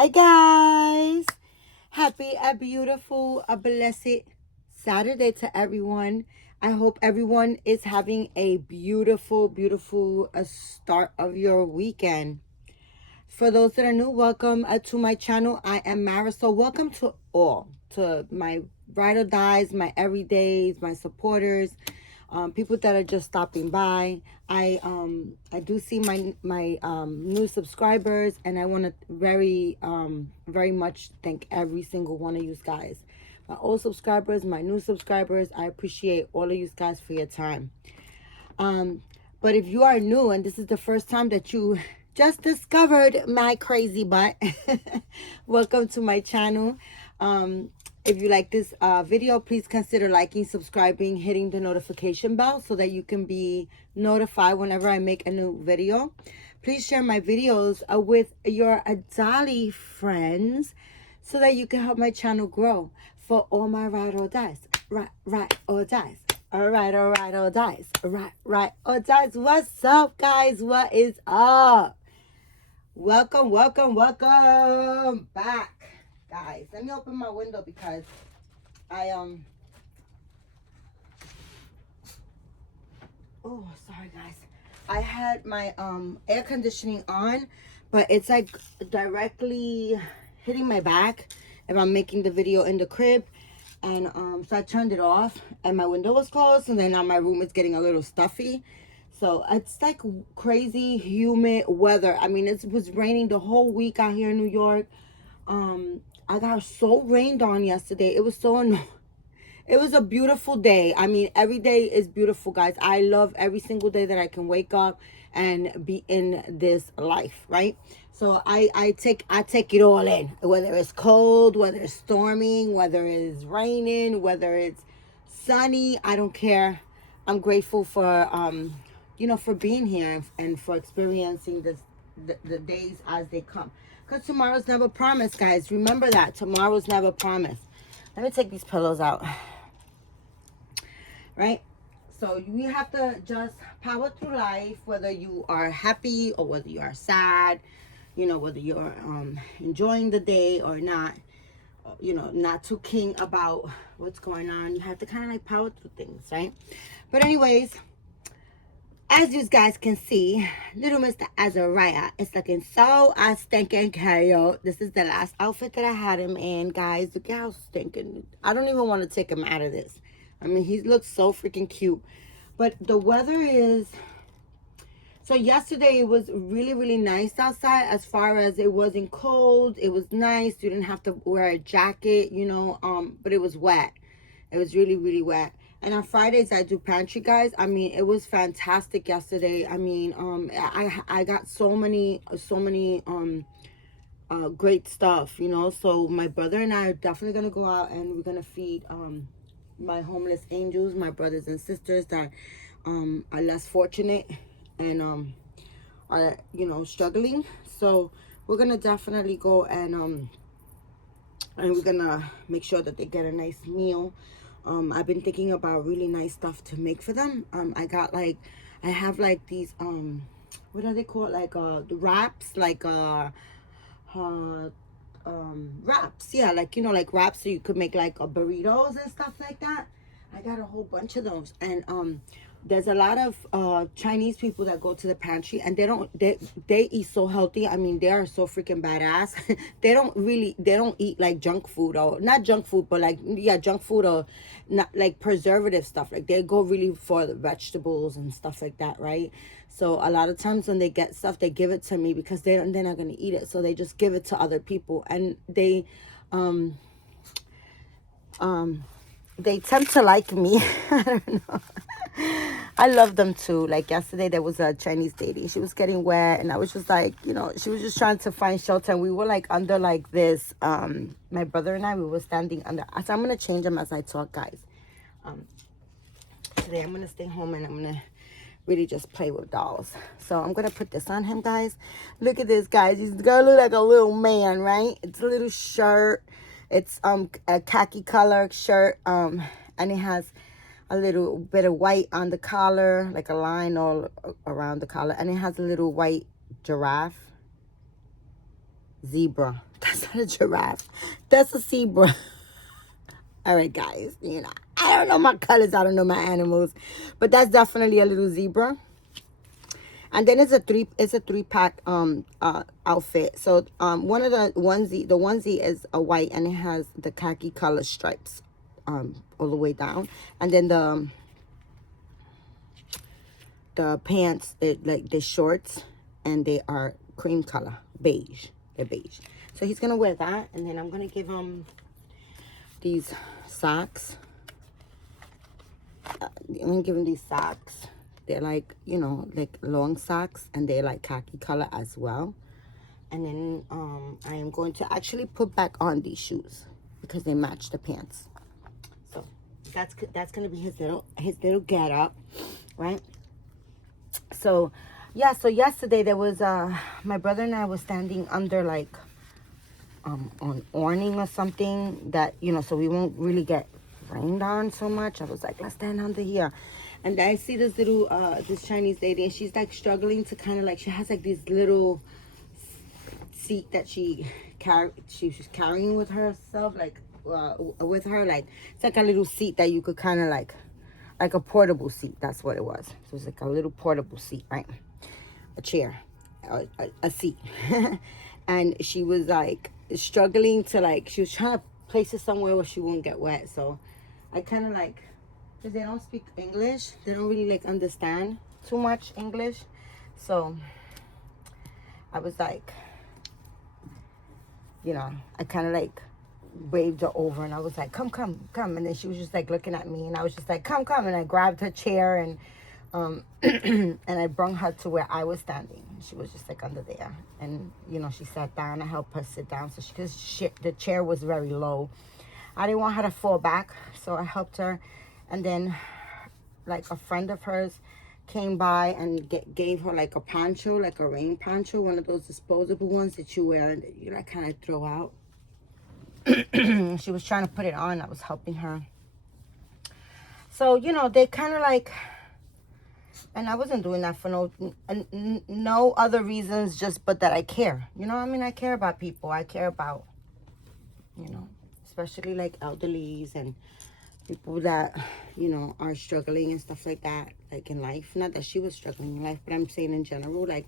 Hi guys, happy, a beautiful, a blessed Saturday to everyone. I hope everyone is having a beautiful start of your weekend. For those that are new, welcome to my channel. I am Marisol. Welcome to all, to my ride or dies, my everydays, my supporters, people that are just stopping by. I do see my new subscribers, and I want to very much thank every single one of you guys. My old subscribers, my new subscribers. I appreciate all of you guys for your time. But if you are new and this is the first time that you just discovered my crazy butt, welcome to my channel. If you like this video, please consider liking, subscribing, hitting the notification bell so that you can be notified whenever I make a new video. Please share my videos with your Adalyn friends so that you can help my channel grow. For all my ride or dies, right or dies. All right, or dies. Right, or dies. What's up, guys? What is up? Welcome back, guys. Let me open my window because oh, sorry, guys. I had my air conditioning on, but it's like directly hitting my back if I'm making the video in the crib. And so I turned it off and my window was closed, and then now my room is getting a little stuffy. So it's like crazy humid weather. I mean, it was raining the whole week out here in New York. I got so rained on yesterday. It was so annoying. It was a beautiful day. I mean, every day is beautiful, guys. I love every single day that I can wake up and be in this life, right? So I take it all in, whether it's cold, whether it's storming, whether it's raining, whether it's sunny. I don't care. I'm grateful for for being here and for experiencing the days as they come. Because tomorrow's never promised, guys. Remember that. Tomorrow's never promised. Let me take these pillows out. Right? So you have to just power through life, whether you are happy or whether you are sad, whether you're enjoying the day or not, not too keen about what's going on. You have to kind of like power through things, right? But anyways, as you guys can see, little Mr. Azariah is looking so stinking cute. This is the last outfit that I had him in, guys. Look at how stinking. I don't even want to take him out of this. I mean, he looks so freaking cute. But the weather is... So yesterday it was really nice outside, as far as it wasn't cold. It was nice. You didn't have to wear a jacket, but it was wet. It was really wet. And on Fridays I do Pantry, guys. I mean, it was fantastic yesterday. I mean, I got so many great stuff, So my brother and I are definitely gonna go out and we're gonna feed my homeless angels, my brothers and sisters that are less fortunate and are struggling. So we're gonna definitely go and we're gonna make sure that they get a nice meal. I've been thinking about really nice stuff to make for them. I have like these what are they called, like the wraps, like wraps, yeah, like like wraps, so you could make like burritos and stuff like that. I got a whole bunch of those. And there's a lot of Chinese people that go to the Pantry, and they eat so healthy. I mean, they are so freaking badass. They don't eat like junk food, or not junk food, but like, yeah, junk food, or not like preservative stuff. Like, they go really for the vegetables and stuff like that, right? So a lot of times when they get stuff, they give it to me because they're not gonna eat it, so they just give it to other people. And they tend to like me. I don't know. I love them too. Like yesterday, there was a Chinese lady. She was getting wet, and I was just like, she was just trying to find shelter. And we were like under like this. My brother and I, we were standing under. So I'm gonna change them as I talk, guys. Today I'm gonna stay home and I'm gonna really just play with dolls. So I'm gonna put this on him, guys. Look at this, guys. He's gonna look like a little man, right? It's a little shirt. It's a khaki color shirt, and it has a little bit of white on the collar, like a line all around the collar, and it has a little white giraffe. Zebra. That's not a giraffe. That's a zebra. All right, guys. You know, I don't know my colors. I don't know my animals, but that's definitely a little zebra. And then it's a three pack outfit. So one of the onesie is a white and it has the khaki color stripes all the way down, and then the pants, like the shorts, and they are cream color, beige. They're beige. So he's gonna wear that, and then I'm gonna give him these socks. I'm gonna give him these socks. They're like, you know, like long socks, and they're like khaki color as well. And then I am going to actually put back on these shoes because they match the pants. So that's gonna be his little get up, right? So yeah, so yesterday there was my brother and I was standing under like on awning or something that, you know, so we won't really get rained on so much. I was like, let's stand under here. And I see this little this Chinese lady, and she's like struggling to kind of like, she has like this little seat that she's carrying with herself, like with her, like it's like a little seat that you could kind of like a portable seat. That's what it was. So it's like a little portable seat, right? A chair, a seat. And she was like struggling to like, she was trying to place it somewhere where she won't get wet. So I kind of like, because they don't speak English, they don't really like understand too much English. So I was like, you know, I kind of like waved her over, and I was like, come. And then she was just like looking at me, and I was just like, come. And I grabbed her chair, and and I brought her to where I was standing. She was just like under there, and you know, she sat down. I helped her sit down, so because the chair was very low, I didn't want her to fall back, so I helped her. And then like a friend of hers came by and gave her like a poncho, like a rain poncho, one of those disposable ones that you wear and you like kind of throw out. She was trying to put it on. I was helping her. So, you know, they kind of like, and I wasn't doing that for no other reasons, just but that I care. You know what I mean? I care about people. I care about, you know, especially like elderlies and people that, you know, are struggling and stuff like that, like in life. Not that she was struggling in life, but I'm saying in general, like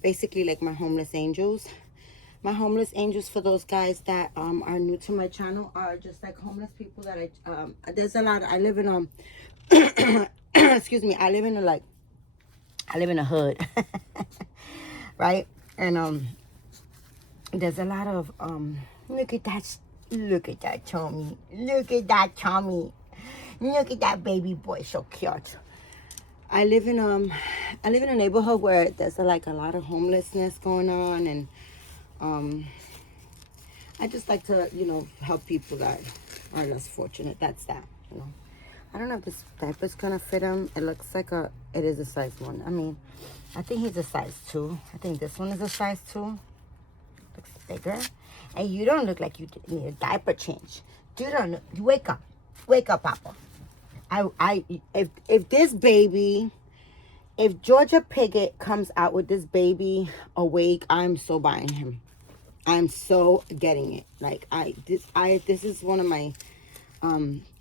basically like my homeless angels. My homeless angels, for those guys that are new to my channel, are just like homeless people that there's a lot. I live in excuse me, I live in a hood, right? And there's a lot of look at that Tommy, look at that baby boy, so cute. I live in a neighborhood where there's like a lot of homelessness going on, and I just like to, you know, help people that are less fortunate. That's that, you know. I don't know if this diaper's gonna fit him. It looks like it is a size 1. I mean, I think he's a size 2. I think this one is a size 2. Looks bigger. And you don't look like you need a diaper change. You don't. Wake up, Papa. If this baby, if Georgia Piggott comes out with this baby awake, I'm so buying him. I'm so getting it. Like this is one of my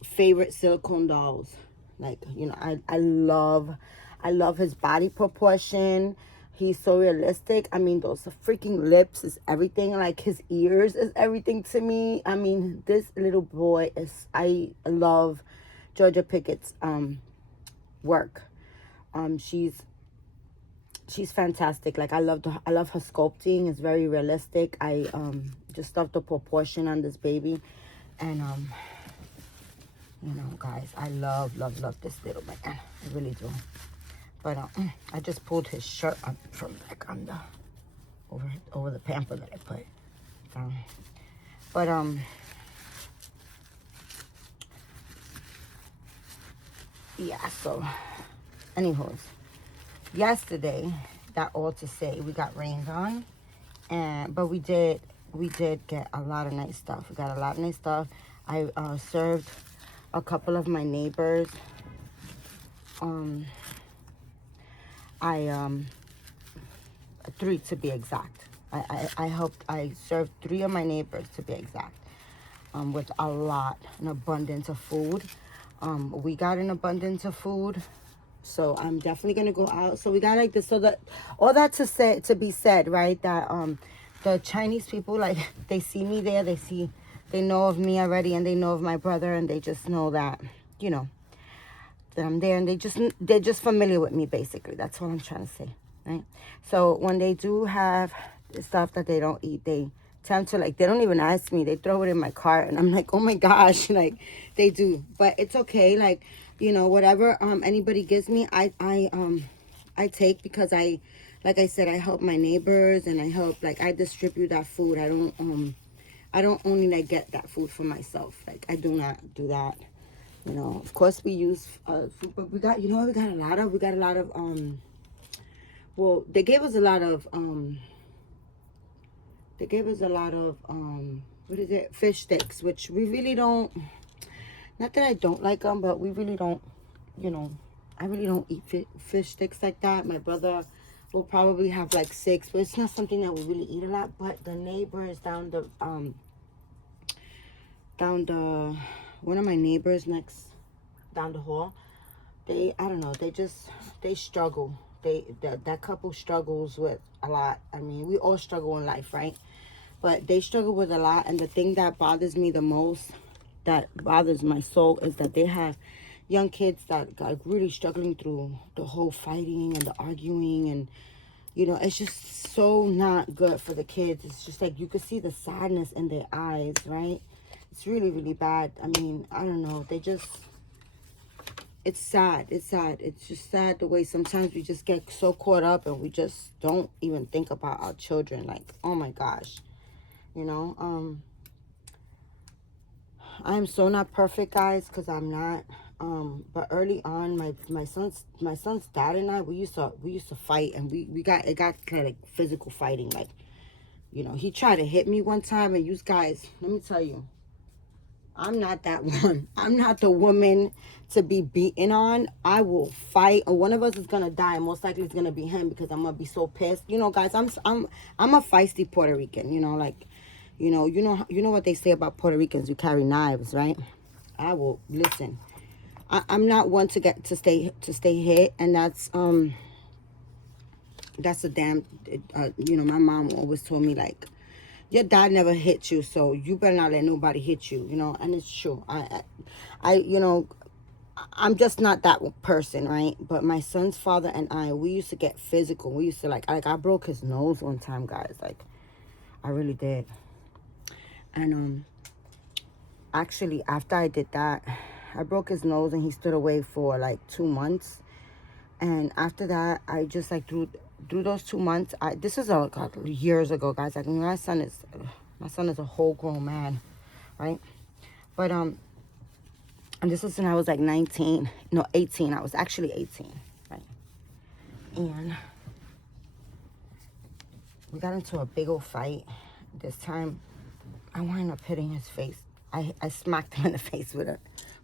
favorite silicone dolls. Like, you know, I love his body proportion. He's so realistic. I mean, those freaking lips is everything. Like his ears is everything to me. I mean, this little boy is, I love Georgia Pickett's work. She's fantastic. Like I love her sculpting. It's very realistic. I just love the proportion on this baby. And you know, guys, I love this little man. I really do. But I just pulled his shirt up from back under over the pamper that I put. But yeah, so anyways, yesterday, that all to say, we got rained on, but we did get a lot of nice stuff. We got a lot of nice stuff. I served a couple of my neighbors. I 3 to be exact. I served 3 of my neighbors, to be exact, with an abundance of food. We got an abundance of food, so I'm definitely gonna go out. So we got like this, so that all that to be said, right? That the Chinese people, like, they see me there, they know of me already, and they know of my brother, and they just know that, you know, that I'm there, and they're just familiar with me, basically. That's what I'm trying to say, right? So when they do have stuff that they don't eat, they tend to, like, they don't even ask me, they throw it in my cart, and I'm like, oh my gosh, like, they do. But it's okay, like, you know, whatever anybody gives me, I take, because like I said, I help my neighbors, and I help, like, I distribute that food. I don't only, like, get that food for myself. Like, I do not do that. You know, of course we use food, but we got, you know, we got a lot of well, they gave us a lot of what is it, fish sticks, which we really don't, not that I don't like them, but we really don't, you know, I really don't eat fish sticks like that. My brother will probably have like 6, but it's not something that we really eat a lot. But the neighbors down the one of my neighbors next down the hall, I don't know, they struggle. That couple struggles with a lot. I mean, we all struggle in life, right? But they struggle with a lot, and the thing that bothers me the most, that bothers my soul, is that they have young kids that are really struggling through the whole fighting and the arguing, and, you know, it's just so not good for the kids. It's just like, you could see the sadness in their eyes, right? It's really, really bad. I mean, I don't know, it's sad. It's sad. It's just sad the way sometimes we just get so caught up, and we just don't even think about our children. Like, oh my gosh, you know. I'm so not perfect, guys, because I'm not. But early on, my son's dad and I, we used to fight, and it got kind of like physical fighting. Like, you know, he tried to hit me one time, and you guys, let me tell you, I'm not that one. I'm not the woman to be beaten on. I will fight, and one of us is gonna die. Most likely it's gonna be him, because I'm gonna be so pissed. You know, guys, I'm a feisty Puerto Rican. You know, like, you know what they say about Puerto Ricans. You carry knives, right? I will listen. I'm not one to stay hit, and that's a damn. You know, my mom always told me, like, your dad never hit you, so you better not let nobody hit you, you know. And it's true. You know, I'm just not that person, right? But my son's father and we used to get physical. We used to, like I broke his nose one time, guys. Like, I really did. And actually, after I did that, I broke his nose, and he stood away for like 2 months. And after that, I just, like, through those 2 months, this is years ago, guys. Like, my son is a whole grown man, right? But and this was when I was like 18. I was actually 18, right? And we got into a big old fight. This time, I wound up hitting his face. I smacked him in the face with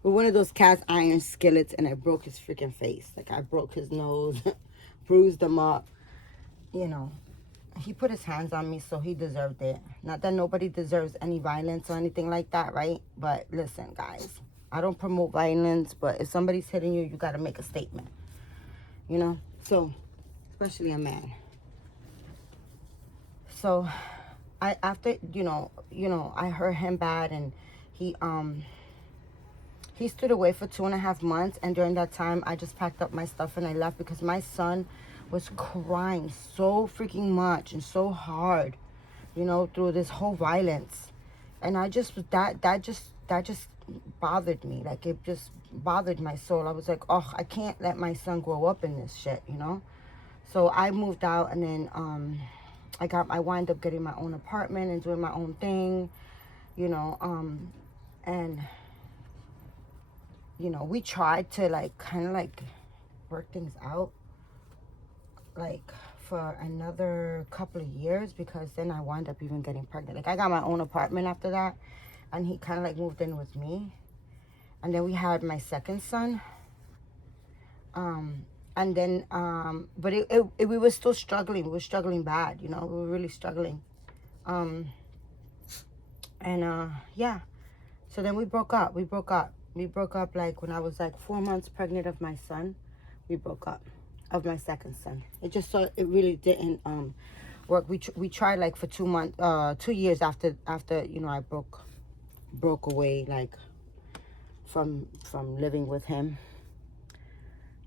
one of those cast iron skillets, and I broke his freaking face. Like, I broke his nose, bruised him up. You know, he put his hands on me, so he deserved it. Not that nobody deserves any violence or anything like that, right? But listen, guys, I don't promote violence, but if somebody's hitting you, you got to make a statement, you know? So, especially a man. So, after, you know, I hurt him bad, and he stood away for 2.5 months, and during that time, I just packed up my stuff and I left, because my son was crying so freaking much and so hard, you know, through this whole violence. And I just, that just bothered me. Like, it just bothered my soul. I was like, oh, I can't let my son grow up in this shit, you know? So I moved out, and then I wind up getting my own apartment and doing my own thing, you know, and, you know, we tried to, like, kind of, like, work things out, like, for another couple of years, because then I wound up even getting pregnant. Like, I got my own apartment after that, and he kind of, like, moved in with me. And then we had my second son. And then, but we were still struggling. We were struggling bad, you know. We were really struggling. Yeah. So then we broke up. We broke up like when I was like 4 months pregnant of my son. We broke up, of my second son. It really didn't work. We tried like for 2 years after you know I broke away, like from living with him.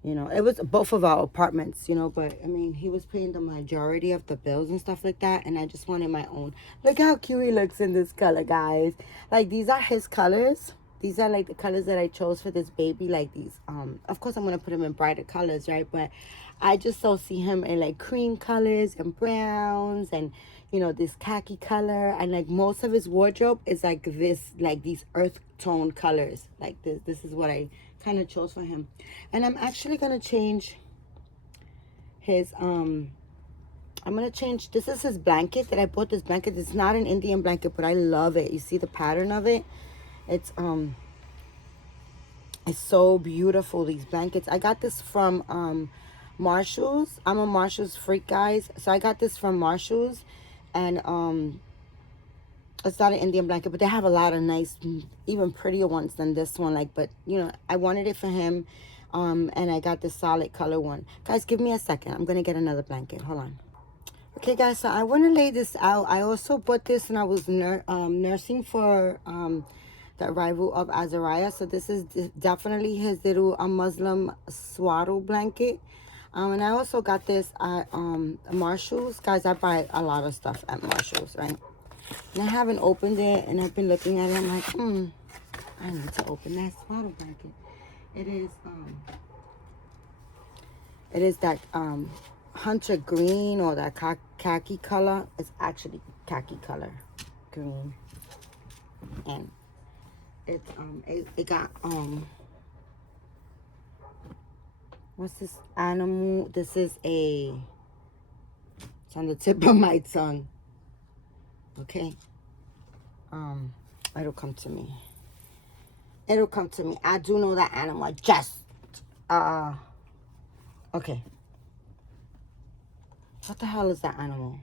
You know, it was both of our apartments, you know, but I mean, he was paying the majority of the bills and stuff like that, and I just wanted my own. Look how cute he looks in this color, guys. Like, these are his colors. These are like the colors that I chose for this baby. Like these, of course I'm gonna put him in brighter colors, right? But I just so see him in like cream colors and browns and, you know, this khaki color, and like most of his wardrobe is like this, like these earth tone colors. Like this is what I kind of chose for him. And I'm actually gonna change his I'm gonna change, this is his blanket that I bought. This blanket, it's not an Indian blanket, but I love it. You see the pattern of it? It's so beautiful, these blankets. I got this from Marshall's. I'm a Marshall's freak, guys. So I got this from Marshall's, and it's not an Indian blanket, but they have a lot of nice, even prettier ones than this one. Like, but you know, I wanted it for him, and I got this solid color one. Guys, give me a second. I'm gonna get another blanket. Hold on. Okay, guys. So I want to lay this out. I also bought this, and I was nursing for the arrival of Azariah. So this is definitely his little Muslim swaddle blanket. And I also got this at Marshall's. Guys, I buy a lot of stuff at Marshall's, right? And I haven't opened it, and I've been looking at it. I'm like, I need to open that swaddle blanket. It is that hunter green, or that khaki color. It's actually khaki color green, and it's it got what's this animal? This is it's on the tip of my tongue. Okay. It'll come to me. It'll come to me. I do know that animal. Okay. What the hell is that animal?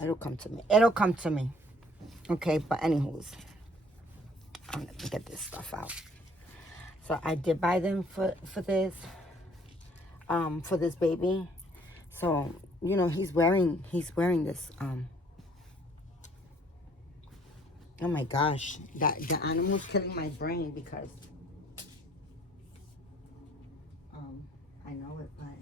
It'll come to me. It'll come to me. Okay, but anywho's, I'm gonna get this stuff out. So I did buy them for this baby. So, you know, he's wearing this oh my gosh, that the animal's killing my brain, because I know it, but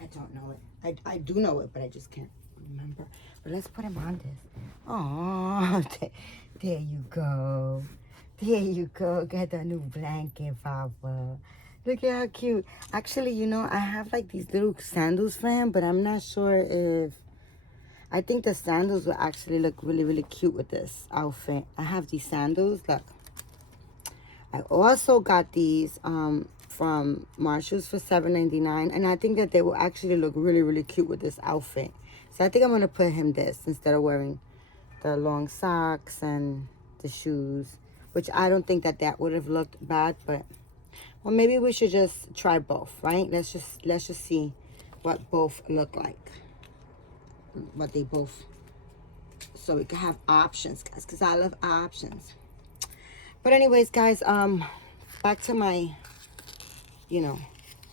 I don't know it. I do know it, but I just can't remember. But let's put him on this. Oh, there you go. There you go. Get a new blanket, Papa. Look at how cute. Actually, you know, I have like these little sandals for him, but I'm not sure if... I think the sandals will actually look really, really cute with this outfit. I have these sandals. Look. I also got these from Marshall's for $7.99, and I think that they will actually look really, really cute with this outfit. So I think I'm going to put him this instead of wearing the long socks and the shoes, which I don't think that would have looked bad, but well, maybe we should just try both, right? Let's just see what both look like. What they both, so we can have options, guys, because I love options. But anyways, guys, back to my, you know,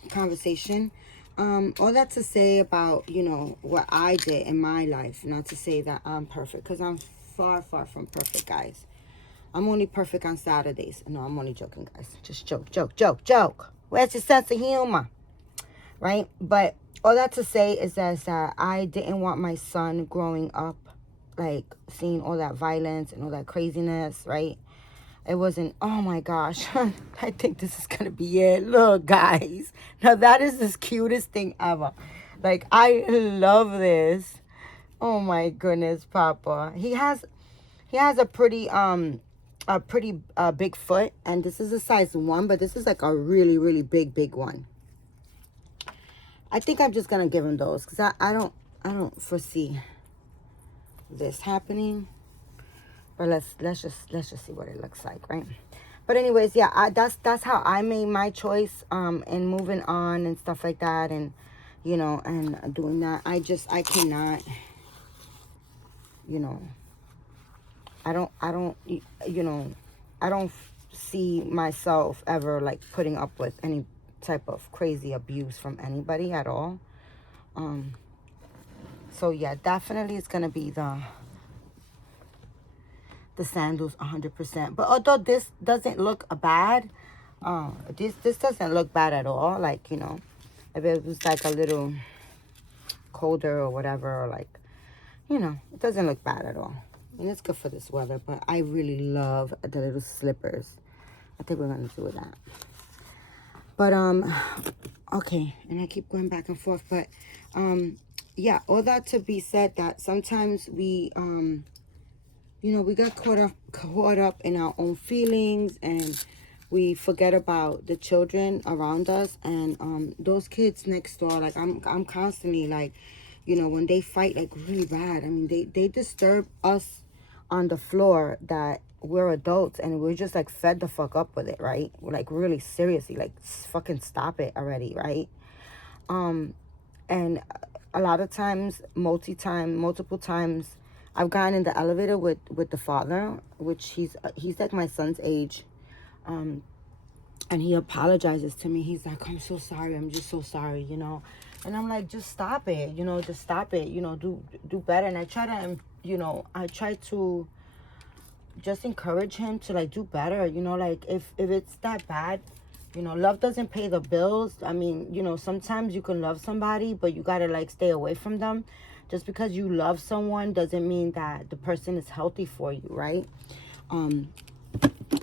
conversation. All that to say about, you know, what I did in my life. Not to say that I'm perfect, because I'm far, far from perfect, guys. I'm only perfect on Saturdays. No, I'm only joking, guys. Just joke. Where's your sense of humor? Right? But all that to say is that I didn't want my son growing up, like, seeing all that violence and all that craziness, right? It wasn't, oh my gosh, I think this is going to be it. Look, guys. Now, that is the cutest thing ever. Like, I love this. Oh my goodness, Papa. He has a pretty big foot, and this is a size 1, but this is like a really, really big one. I think I'm just gonna give him those, because I don't foresee this happening. But let's just see what it looks like, right? But anyways, yeah, that's how I made my choice in moving on and stuff like that, and and doing that. I cannot, you know, I don't I don't see myself ever like putting up with any type of crazy abuse from anybody at all. So yeah, definitely it's gonna be the sandals 100%. But although this doesn't look bad, this doesn't look bad at all. Like, if it was like a little colder or whatever, or like, it doesn't look bad at all. And it's good for this weather. But I really love the little slippers. I think we're gonna do that. But okay, and I keep going back and forth. But yeah, all that to be said, that sometimes we we got caught up in our own feelings, and we forget about the children around us, and those kids next door. Like I'm constantly like, when they fight like really bad. I mean, they disturb us on the floor that we're adults, and we're just like fed the fuck up with it, right? We're like, really, seriously, like, fucking stop it already, right? And a lot of times, multiple times, I've gotten in the elevator with the father, which he's like my son's age, and he apologizes to me. He's like, I'm so sorry, I'm just so sorry, and I'm like, just stop it, just stop it, do better. And I try to just encourage him to like do better, like if it's that bad, love doesn't pay the bills. I mean, sometimes you can love somebody, but you gotta like stay away from them. Just because you love someone doesn't mean that the person is healthy for you, right?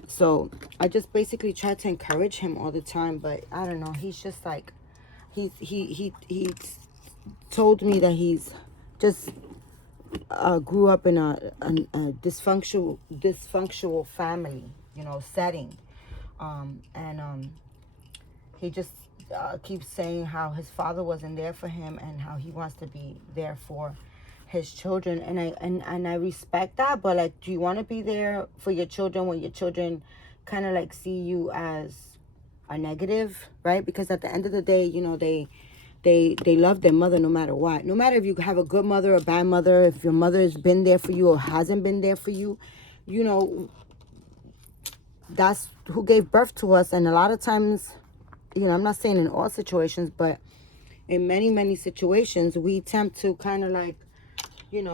So I just basically try to encourage him all the time, but I don't know, he's just like, he told me that he's just grew up in a dysfunctional family, setting, and he just keeps saying how his father wasn't there for him, and how he wants to be there for his children. And I respect that, but like, do you want to be there for your children when your children kind of like see you as a negative, right? Because at the end of the day, they love their mother no matter what. No matter if you have a good mother or a bad mother, if your mother has been there for you or hasn't been there for you, that's who gave birth to us. And a lot of times, I'm not saying in all situations, but in many situations, we tend to kind of like, need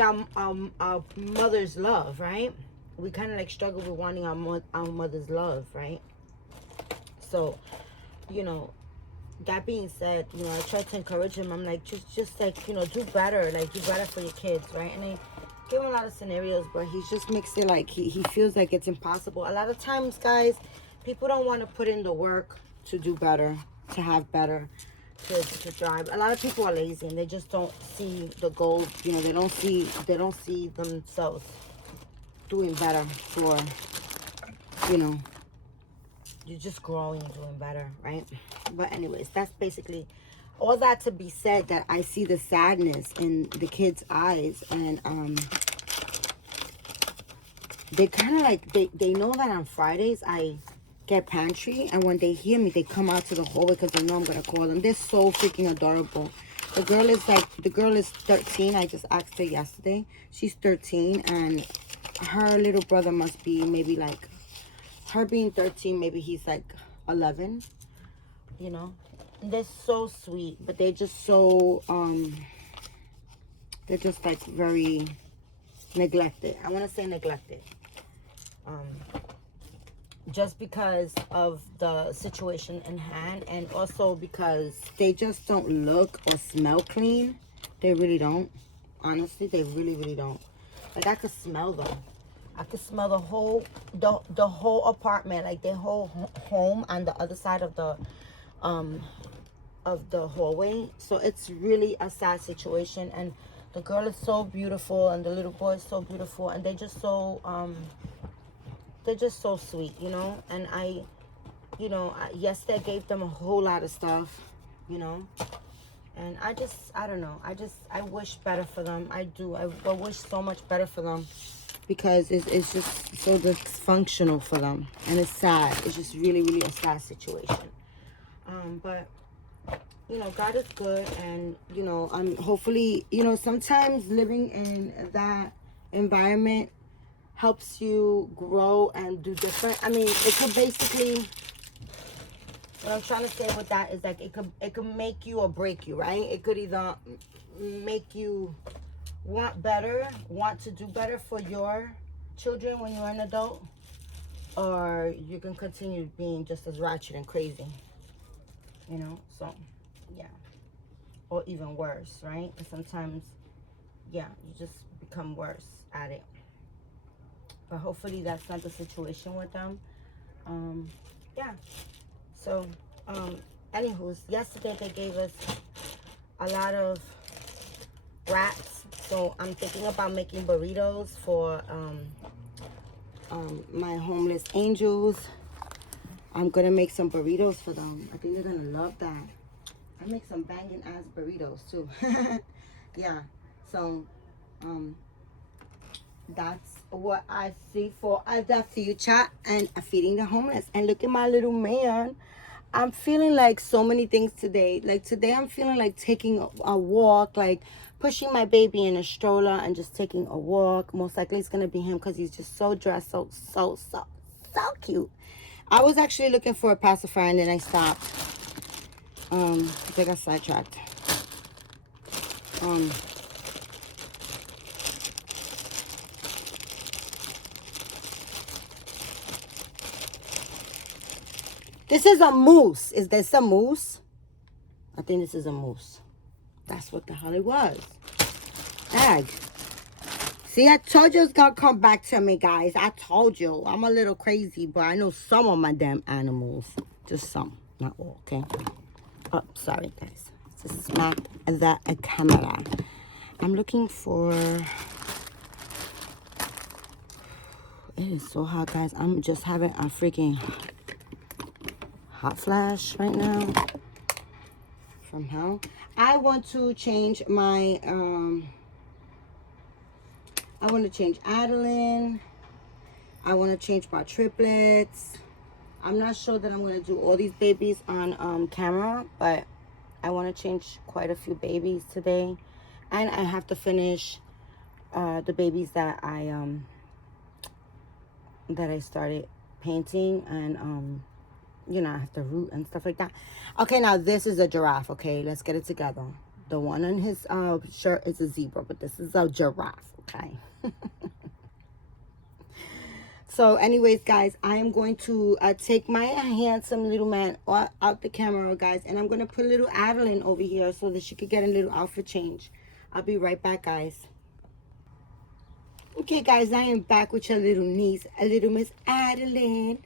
our mother's love, right? We kind of like struggle with wanting our mother's love, right? So, that being said, I try to encourage him. I'm like, just like, do better, like do better for your kids, right? And I give him a lot of scenarios, but he just makes it like he feels like it's impossible. A lot of times, guys, people don't want to put in the work to do better, to have better, to drive. A lot of people are lazy, and they just don't see the goal. They don't see themselves doing better for, you're just growing and doing better, right? But anyways, that's basically all that to be said, that I see the sadness in the kids' eyes, and they kind of like, they know that on Fridays I get Pantry, and when they hear me, they come out to the hallway because they know I'm gonna call them. They're so freaking adorable. The girl is 13. I just asked her yesterday. She's 13, and her little brother must be maybe like, her being 13, maybe he's like 11, They're so sweet, but they're just so, they're just like very neglected. I want to say neglected. Just because of the situation in hand, and also because they just don't look or smell clean. They really don't. Honestly, they really don't. Like, I could smell them. I could smell the whole apartment, like their whole home on the other side of the hallway. So it's really a sad situation, and the girl is so beautiful, and the little boy is so beautiful, and they're just so sweet, And I yesterday I gave them a whole lot of stuff, and I don't know, I wish better for them. I do. I wish so much better for them. because it's just so dysfunctional for them, and it's sad. It's just really, really a sad situation. But you know, God is good, and you know, hopefully, you know, sometimes living in that environment helps you grow and do different. I mean, it could basically, what I'm trying to say with that is like it could make you or break you, right? It could either make you want to do better for your children when you're an adult, or you can continue being just as ratchet and crazy, you know. So yeah, or even worse, right? And sometimes, yeah, you just become worse at it. But hopefully that's not the situation with them. Yeah. So anywho, yesterday they gave us a lot of wraps, so I'm thinking about making burritos for my homeless angels. I'm gonna make some burritos for them. I think they're gonna love that. I make some banging ass burritos too. Yeah, so that's what I see for the future, and feeding the homeless. And look at my little man. I'm feeling like so many things today. Like today I'm feeling like taking a walk, like pushing my baby in a stroller and just taking a walk. Most likely it's gonna be him because he's just so dressed, so cute. I was actually looking for a pacifier and then I stopped. Because I got sidetracked. This is a moose. Is this a moose? I think this is a moose. That's what the hell it was. Egg. See, I told you it's gonna come back to me, guys. I told you. I'm a little crazy, but I know some of my damn animals. Just some, not all, okay? Oh, sorry, guys. Just smacked the camera. I'm looking for... It is so hot, guys. I'm just having a freaking hot flash right now from hell. I want to change my I want to change Adalyn. I want to change my triplets. I'm not sure that I'm going to do all these babies on camera, but I want to change quite a few babies today. And I have to finish the babies that I started painting, and you know, I have to root and stuff like that. Okay, now this is a giraffe. Okay, let's get it together. The one on his shirt is a zebra, but this is a giraffe. Okay. So anyways, guys, I am going to take my handsome little man out the camera, guys, and I'm going to put little Adalyn over here so that she could get a little outfit change. I'll be right back, guys. Okay, guys, I am back with your little niece, a little Miss Adalyn,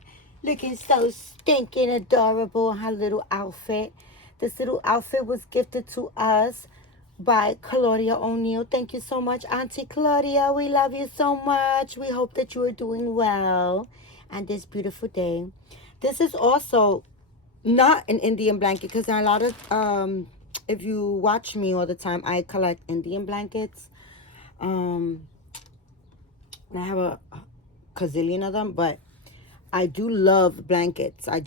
looking so stinking adorable in her little outfit. This little outfit was gifted to us by Claudia O'Neill. Thank you so much, Auntie Claudia. We love you so much. We hope that you are doing well on this beautiful day. This is also not an Indian blanket because there are a lot of, if you watch me all the time, I collect Indian blankets. And I have a gazillion of them, but I do love blankets. I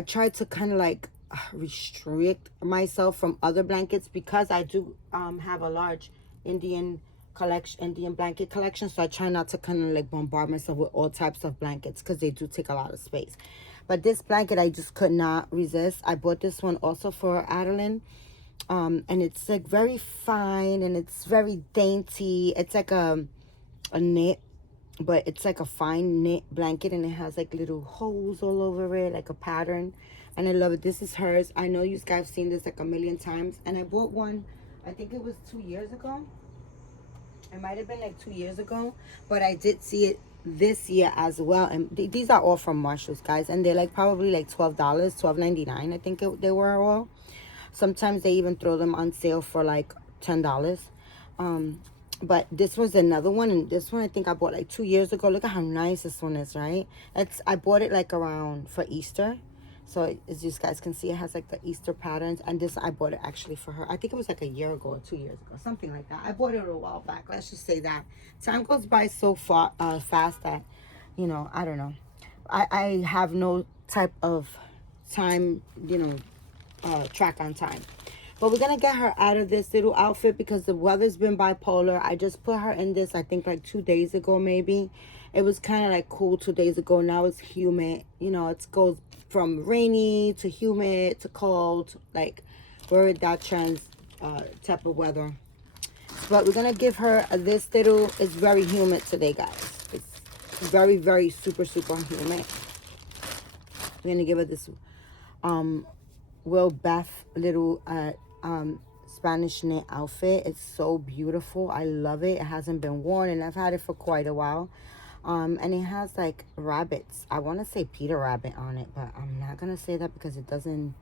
try to kind of like restrict myself from other blankets because I do have a large Indian blanket collection, so I try not to kind of like bombard myself with all types of blankets because they do take a lot of space. But this blanket I just could not resist. I bought this one also for Adalyn, and it's like very fine and it's very dainty. It's like a knit, but it's like a fine knit blanket, and it has like little holes all over it, like a pattern, and I love it. This is hers. I know you guys have seen this like a million times, and I bought one, I think it was 2 years ago. It might have been like 2 years ago, but I did see it this year as well. And these are all from Marshall's, guys, and they're like probably like $12, $12.99. I think they were all. Sometimes they even throw them on sale for like $10. But this was another one, and this one I think I bought like 2 years ago. Look at how nice this one is, right? I bought it like around for Easter, So as you guys can see, it has like the Easter patterns. And this, I bought it actually for her. I think it was like a year ago or 2 years ago, something like that. I bought it a while back. Let's just say that. Time goes by so fast that, you know, I don't know. I have no type of time, you know, track on time. But we're going to get her out of this little outfit because the weather's been bipolar. I just put her in this, I think, like 2 days ago, maybe. It was kind of like cool 2 days ago. Now it's humid. You know, it goes from rainy to humid to cold. Like, we're in that type of weather. But we're going to give her this little, it's very humid today, guys. It's very, very super, super humid. We're going to give her this Will Beth little Spanish knit outfit. It's so beautiful. I love it. It hasn't been worn and I've had it for quite a while. And it has like rabbits. I want to say Peter Rabbit on it, but I'm not going to say that because it doesn't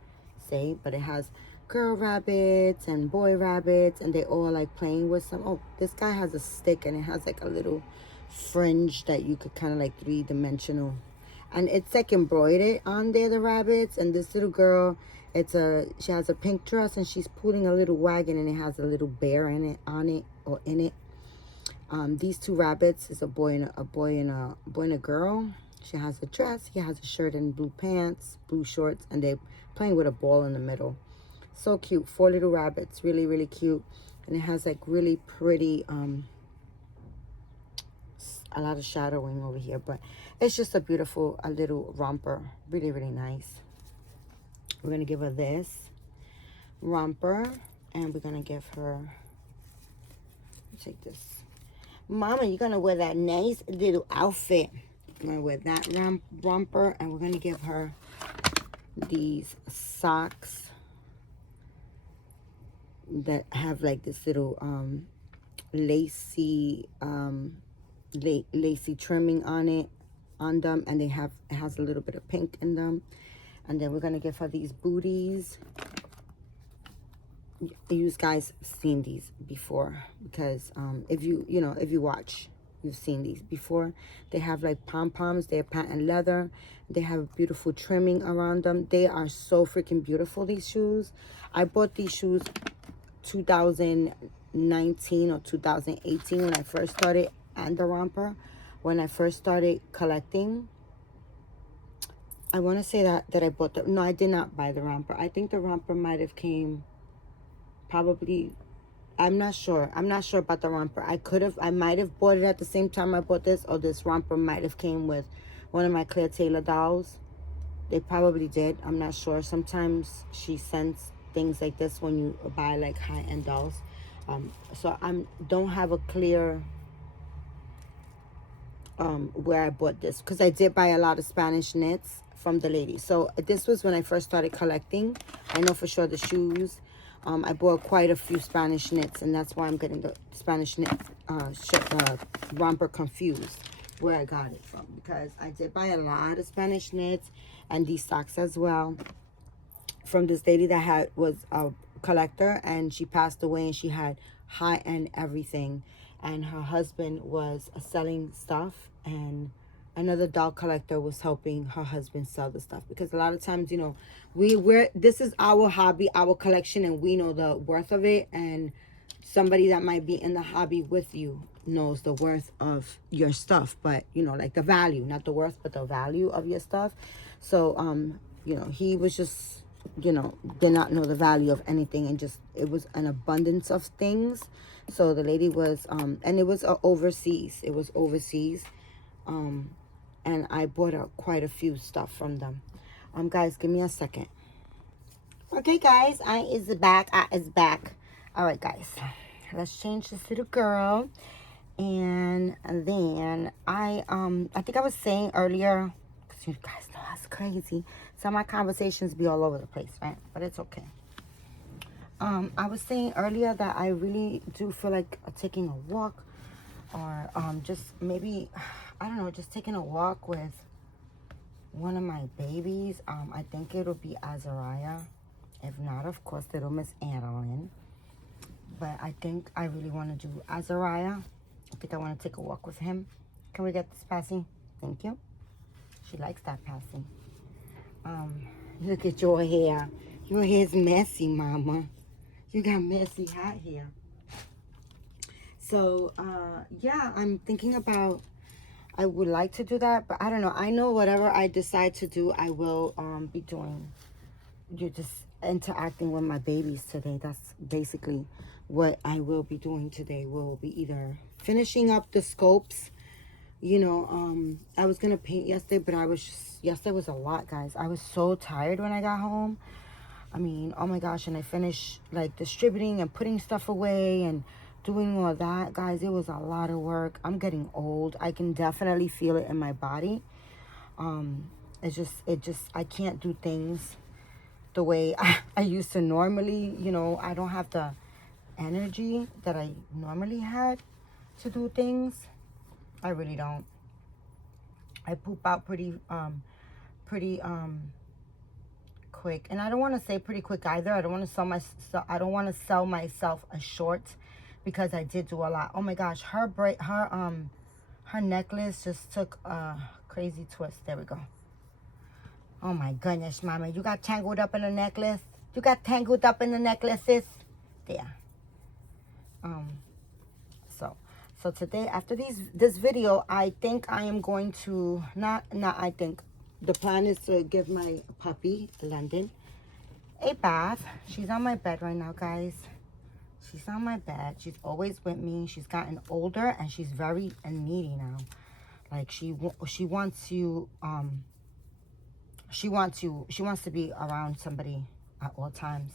say. But it has girl rabbits and boy rabbits, and they all like playing with some. Oh, this guy has a stick and it has like a little fringe that you could kind of like 3-dimensional. And it's like embroidered on there, the rabbits. And this little girl, she has a pink dress and she's pulling a little wagon and it has a little bear in it. These 2 rabbits is a boy and a girl. She has a dress, he has a shirt and blue pants, blue shorts, and they're playing with a ball in the middle. So cute. 4 little rabbits, really, really cute. And it has like really pretty a lot of shadowing over here, but it's just a beautiful little romper. Really, really nice. We're gonna give her this romper, and we're gonna give her, take this. Mama, you're gonna wear that nice little outfit. I'm gonna wear that romper, and we're gonna give her these socks that have like this little lacy lacy trimming on them, and it has a little bit of pink in them. And then we're gonna give her these booties. You guys have seen these before because if you watch, you've seen these before. They have like pom-poms. They're patent leather. They have beautiful trimming around them. They are so freaking beautiful, these shoes. I bought these shoes 2019 or 2018 when I first started, and the romper when I first started collecting. I want to say that I bought the, no, I did not buy the romper. I think the romper might have came probably, I'm not sure about the romper. I might have bought it at the same time I bought this, or this romper might have came with one of my Claire Taylor dolls. They probably did. I'm not sure. Sometimes she sends things like this when you buy like high-end dolls. So I don't have a clear where I bought this, because I did buy a lot of Spanish knits from the lady. So this was when I first started collecting. I know for sure the shoes. I bought quite a few Spanish knits, and that's why I'm getting the Spanish knit romper confused where I got it from, because I did buy a lot of Spanish knits and these socks as well from this lady that was a collector, and she passed away, and she had high-end everything, and her husband was selling stuff, and another doll collector was helping her husband sell the stuff, because a lot of times, you know, this is our hobby, our collection, and we know the worth of it, and somebody that might be in the hobby with you knows the worth of your stuff, but you know, like the value, not the worth, but the value of your stuff. So you know, he was just, you know, did not know the value of anything, and just, it was an abundance of things. So the lady was and it was overseas, and I bought quite a few stuff from them. Guys, give me a second. Okay, guys, I is back. All right, guys, let's change this little girl. And then I think I was saying earlier, because you guys know that's crazy, some of my conversations be all over the place, right? But it's okay. I was saying earlier that I really do feel like taking a walk, or just maybe, I don't know, just taking a walk with one of my babies. I think it'll be Azariah. If not, of course, little Miss Adalyn. But I think I really want to do Azariah. I think I want to take a walk with him. Can we get this passing? Thank you. She likes that passing. Look at your hair. Your hair's messy, mama. You got messy hot hair. So, yeah, I'm thinking about, I would like to do that, but I don't know. I know whatever I decide to do, I will be doing. You're just interacting with my babies today. That's basically what I will be doing today. Will be either finishing up the scopes. You know, I was gonna paint yesterday, but yesterday was a lot, guys. I was so tired when I got home. I mean, oh my gosh, and I finished like distributing and putting stuff away and doing all that, guys. It was a lot of work. I'm getting old. I can definitely feel it in my body. I can't do things the way I used to normally. You know, I don't have the energy that I normally had to do things. I really don't. I poop out pretty quick, and I don't want to say pretty quick either. I don't want to sell myself a short, because I did do a lot. Oh my gosh, her necklace just took a crazy twist. There we go. Oh my goodness, mama, you got tangled up in the necklace. You got tangled up in the necklaces. There. So today, after this video, I think I am going to the plan is to give my puppy London a bath. She's on my bed right now, guys. She's on my bed. She's always with me. She's gotten older and she's very needy now. Like she wants to be around somebody at all times.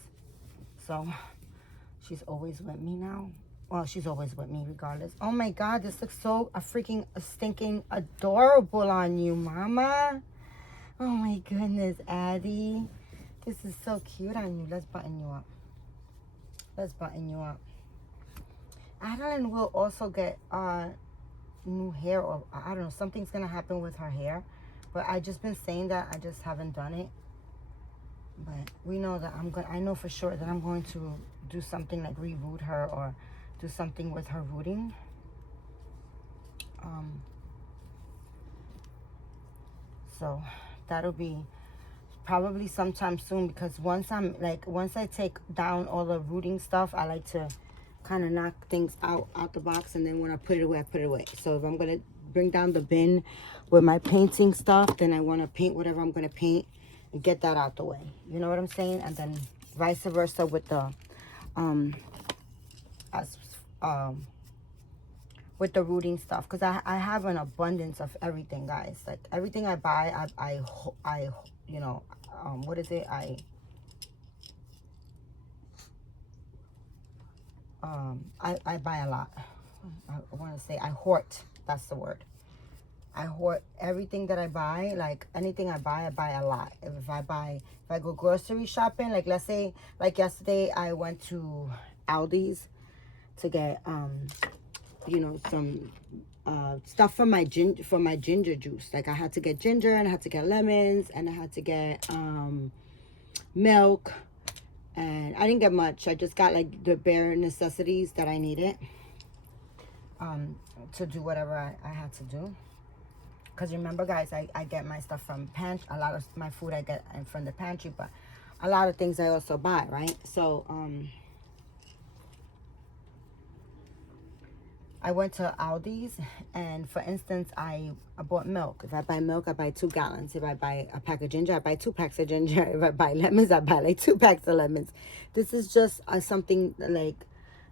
So she's always with me now. Well, she's always with me regardless. Oh my God, this looks so freaking stinking adorable on you, mama. Oh my goodness, Addie. This is so cute on you. Let's button you up. Let's button you up. Adalyn will also get new hair, or I don't know, something's gonna happen with her hair. But I just been saying that, I just haven't done it. But we know that I know for sure that I'm going to do something like re-root her or do something with her rooting. So that'll be probably sometime soon, because once I take down all the rooting stuff, I like to kind of knock things out the box, and then when I put it away, I put it away. So if I'm gonna bring down the bin with my painting stuff, then I want to paint whatever I'm gonna paint and get that out the way. You know what I'm saying? And then vice versa with the with the rooting stuff, because I have an abundance of everything, guys. Like everything I buy, I you know, what is it? I buy a lot. I want to say I hoard. That's the word. I hoard everything that I buy. Like anything I buy a lot. If I go grocery shopping, like let's say, like yesterday, I went to Aldi's to get you know, some stuff for my ginger juice. Like I had to get ginger, and I had to get lemons, and I had to get milk, and I didn't get much. I just got like the bare necessities that I needed to do whatever I had to do. Because remember, guys, I get my stuff from Pantry. A lot of my food I get from the Pantry, but a lot of things I also buy, right? So I went to Aldi's, and for instance, I bought milk. If I buy milk, I buy 2 gallons. If I buy a pack of ginger, I buy 2 packs of ginger. If I buy lemons, I buy like 2 packs of lemons. This is just something like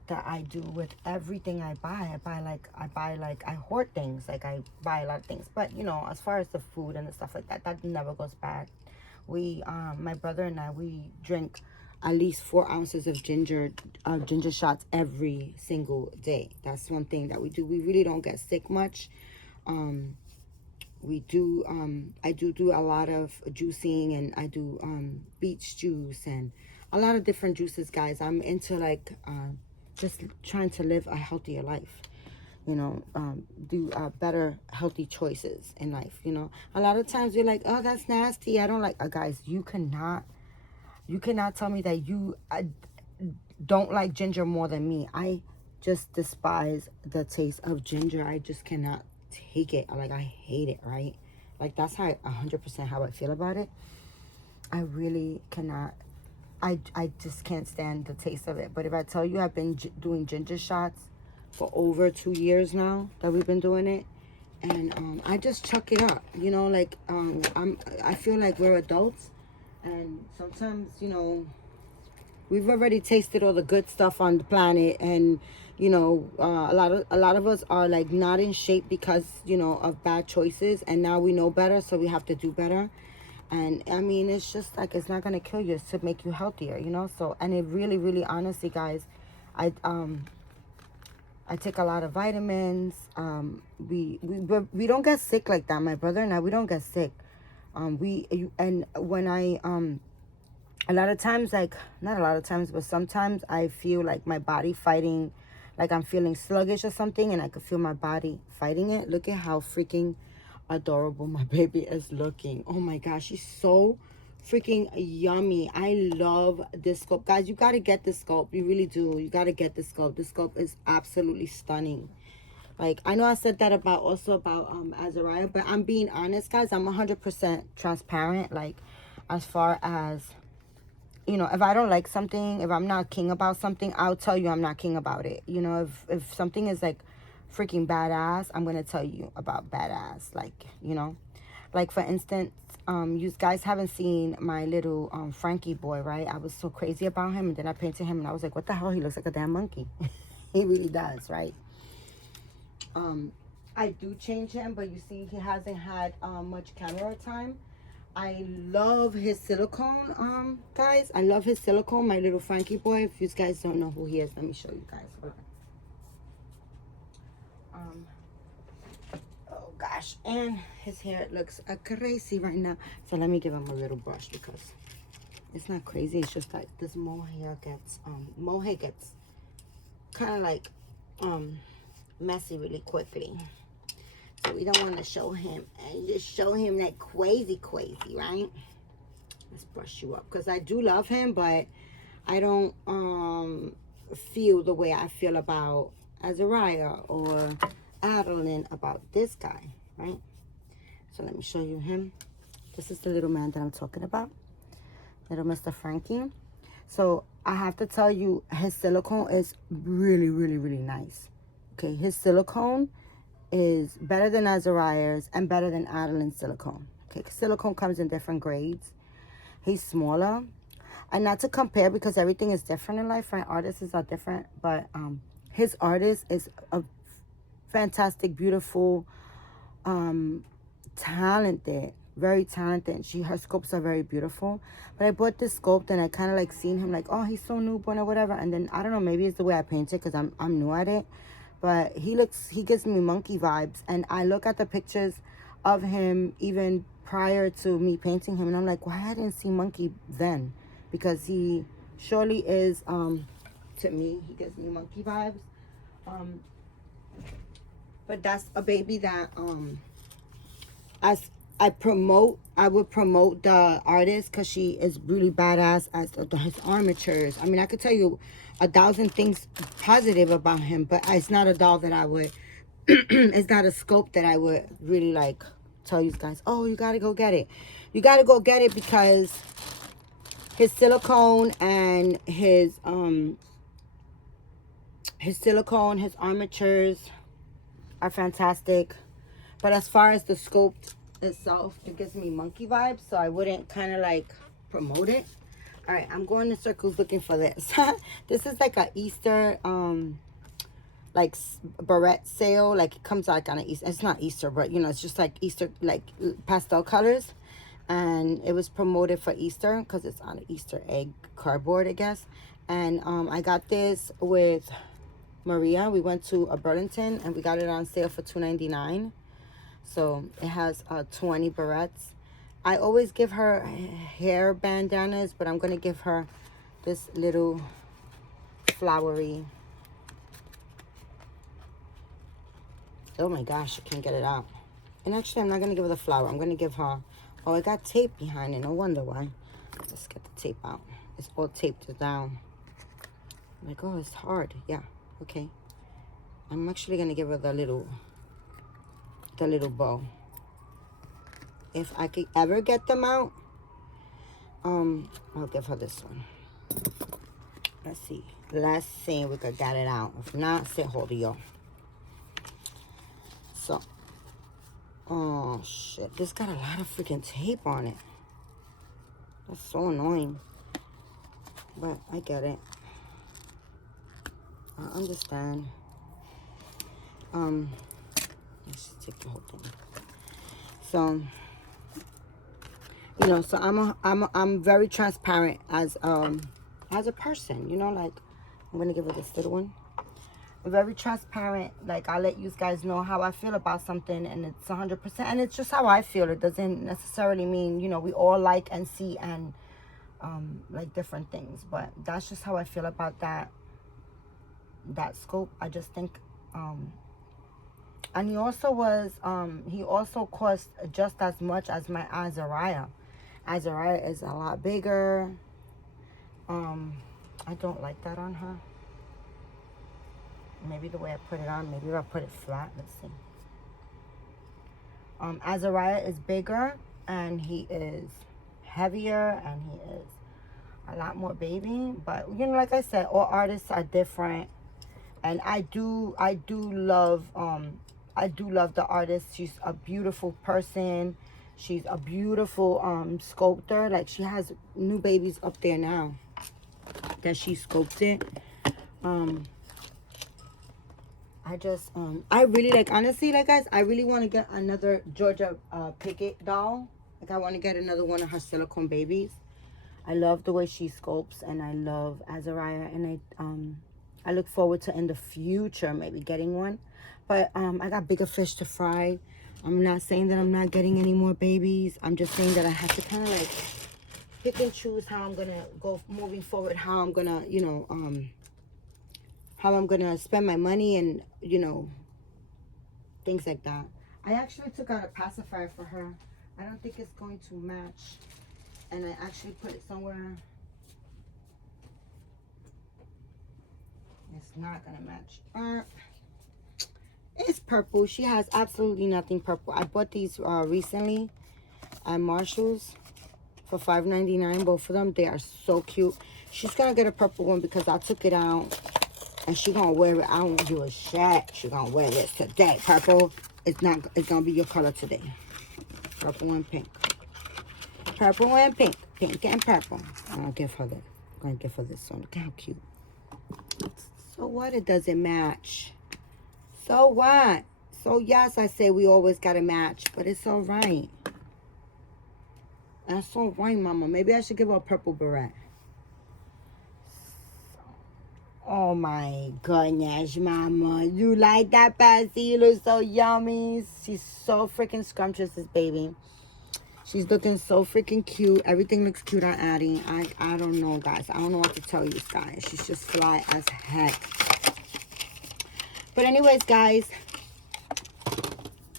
that I do with everything I buy. I hoard things. Like I buy a lot of things. But you know, as far as the food and the stuff like that, that never goes bad. We, my brother and I, we drink at least 4 ounces of ginger shots every single day. That's one thing that we do. We really don't get sick much. We do, I do a lot of juicing, and I do beet juice and a lot of different juices, guys. I'm into like just trying to live a healthier life, you know, do better healthy choices in life. You know, a lot of times you're like, oh, that's nasty, I don't like, guys, you cannot tell me that you don't like ginger more than me. I just despise the taste of ginger. I just cannot take it. Like, I hate it, right? Like, that's how 100% how I feel about it. I really cannot. I just can't stand the taste of it. But if I tell you I've been doing ginger shots for over 2 years now that we've been doing it, and I just chuck it up, you know, like I feel like we're adults, and sometimes, you know, we've already tasted all the good stuff on the planet, and you know, a lot of us are like not in shape because, you know, of bad choices, and now we know better, so we have to do better. And I mean, it's just like, it's not gonna kill you, it's to make you healthier, you know. So, and it really, really, honestly, guys, I take a lot of vitamins. We don't get sick like that. My brother and I, we don't get sick. And when I a lot of times, like, not a lot of times, but sometimes I feel like my body fighting, like I'm feeling sluggish or something, and I could feel my body fighting it. Look at how freaking adorable my baby is looking. Oh my gosh, she's so freaking yummy. I love this sculpt, guys. You got to get this sculpt. You really do. You got to get this sculpt. This sculpt is absolutely stunning. Like, I know I said that about Azariah, but I'm being honest, guys. I'm 100% transparent, like, as far as, you know, if I don't like something, if I'm not king about something, I'll tell you I'm not king about it. You know, if something is like freaking badass, I'm gonna tell you about badass. Like, you know, like for instance, you guys haven't seen my little Frankie boy, right? I was so crazy about him, and then I painted him and I was like, what the hell, he looks like a damn monkey. He really does, right? I do change him, but you see he hasn't had much camera time. I love his silicone, guys. I love his silicone, my little Frankie boy. If you guys don't know who he is, let me show you guys. Hold on. Oh gosh, and his hair looks crazy right now. So let me give him a little brush, because it's not crazy. It's just like this mohair gets kind of like messy really quickly. So we don't want to show him and just show him that crazy, right? Let's brush you up, because I do love him, but I don't feel the way I feel about Azariah or Adalyn about this guy, right? So let me show you him. This is the little man that I'm talking about, little Mr. Frankie. So I have to tell you, his silicone is really, really, really nice. Okay, his silicone is better than Azariah's and better than Adalyn's silicone. Okay, silicone comes in different grades. He's smaller, and not to compare, because everything is different in life, right? Artists are different, but his artist is a fantastic, beautiful, talented, very talented. Her sculpts are very beautiful. But I bought this sculpt and I kind of like seen him like, oh, he's so newborn or whatever. And then I don't know, maybe it's the way I paint it, because I'm new at it. But he gives me monkey vibes. And I look at the pictures of him even prior to me painting him, and I'm like, why I didn't see monkey then? Because he surely is, to me, he gives me monkey vibes. But that's a baby that as I would promote the artist, because she is really badass as his armatures. I mean, I could tell you 1,000 things positive about him, but it's not a doll that I would it's not a scope that I would really like tell you guys, oh, you gotta go get it. You gotta go get it, because his silicone and his armatures are fantastic. But as far as the scope itself, it gives me monkey vibes, so I wouldn't kind of like promote it. All right, I'm going in circles looking for this. This is like a Easter like barrette sale. Like, it comes out on an Easter, it's not Easter, but you know, it's just like Easter, like pastel colors, and it was promoted for Easter because it's on an Easter egg cardboard, I guess. And I got this with Maria. We went to a Burlington and we got it on sale for $2.99. So it has 20 barrettes. I always give her hair bandanas, but I'm gonna give her this little flowery. Oh my gosh, I can't get it out. And actually, I'm not gonna give her the flower. I'm gonna give her, oh, it got tape behind it. No wonder why. Let's get the tape out. It's all taped down. I'm like, oh, it's hard. Yeah, okay. I'm actually gonna give her the little bow. If I could ever get them out, I'll give her this one. Let's see. Let's see if we could get it out. If not, sit hold of y'all. So, oh shit. This got a lot of freaking tape on it. That's so annoying. But I get it. I understand. Let's just take the whole thing. So, you know, so I'm very transparent as a person, you know, like I'm gonna give her this little one. I'm very transparent. Like, I let you guys know how I feel about something, and it's 100%, and it's just how I feel. It doesn't necessarily mean, you know, we all like and see and like different things, but that's just how I feel about that scope. I just think and he also cost just as much as my Azariah. Azariah is a lot bigger. I don't like that on her. Maybe the way I put it on, maybe if I put it flat. Let's see. Azariah is bigger, and he is heavier, and he is a lot more baby. But, you know, like I said, all artists are different. And I do love the artist. She's a beautiful person. She's a beautiful sculptor. Like, she has new babies up there now that she sculpted. I really, like, honestly, like, guys, I really want to get another Georgia Pickett doll. Like, I want to get another one of her silicone babies. I love the way she sculpts, and I love Azariah, and I look forward to in the future maybe getting one. But I got bigger fish to fry. I'm not saying that I'm not getting any more babies. I'm just saying that I have to kind of like pick and choose how I'm gonna go moving forward, how I'm gonna, you know, how I'm gonna spend my money, and, you know, things like that. I actually took out a pacifier for her. I don't think it's going to match, and I actually put it somewhere. It's not gonna match. It's purple. She has absolutely nothing purple. I bought these recently at Marshall's for $5.99. Both of them. They are so cute. She's gonna get a purple one because I took it out, and she gonna wear it. I don't give a shit. She gonna wear this today. Purple. It's gonna be your color today. Purple and pink. Purple and pink. Pink and purple. I'll give her that. I'm gonna give her this one. Look how cute. So what? It doesn't match. So what? So yes, I say we always gotta match, but it's all right. That's all right, mama. Maybe I should give her a purple beret. Oh my goodness, mama. You like that, Patsy? You look so yummy. She's so freaking scrumptious, this baby. She's looking so freaking cute. Everything looks cute on Addie. I don't know, guys. I don't know what to tell you, guys. She's just fly as heck. But anyways, guys,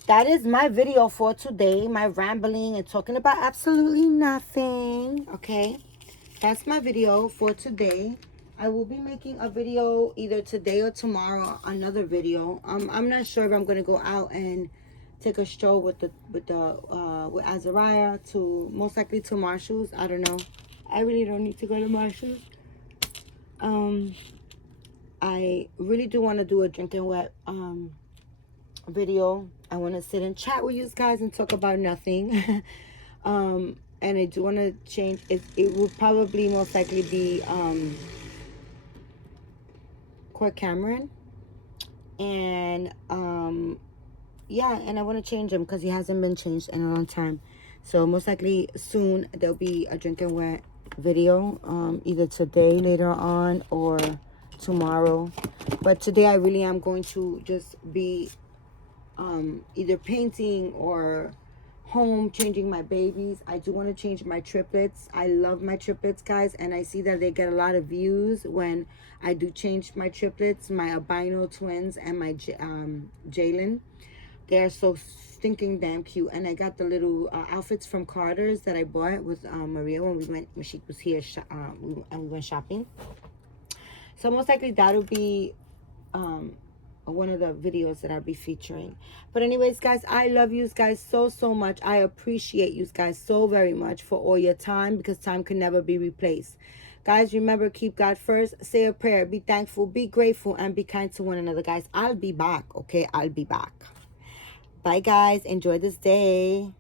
that is my video for today. My rambling and talking about absolutely nothing. Okay? That's my video for today. I will be making a video either today or tomorrow. Another video. I'm not sure if I'm going to go out and take a stroll with Azariah to, most likely to Marshall's. I don't know. I really don't need to go to Marshall's. I really do want to do a drinking wet video. I want to sit and chat with you guys and talk about nothing. And I do want to change it. It will probably most likely be Court Cameron, and yeah, and I want to change him because he hasn't been changed in a long time. So most likely soon there'll be a drinking wet video, either today later on or tomorrow. But today I really am going to just be either painting or home changing my babies. I do want to change my triplets. I love my triplets, guys, and I see that they get a lot of views when I do change my triplets, my albino twins and my Jalen. They're so stinking damn cute. And I got the little outfits from Carter's that I bought with Maria when she was here and we went shopping. So most likely that'll be one of the videos that I'll be featuring. But anyways, guys, I love you guys so much. I appreciate you guys so very much for all your time, because time can never be replaced. Guys, remember, keep God first. Say a prayer. Be thankful. Be grateful. And be kind to one another, guys. I'll be back, okay? I'll be back. Bye, guys. Enjoy this day.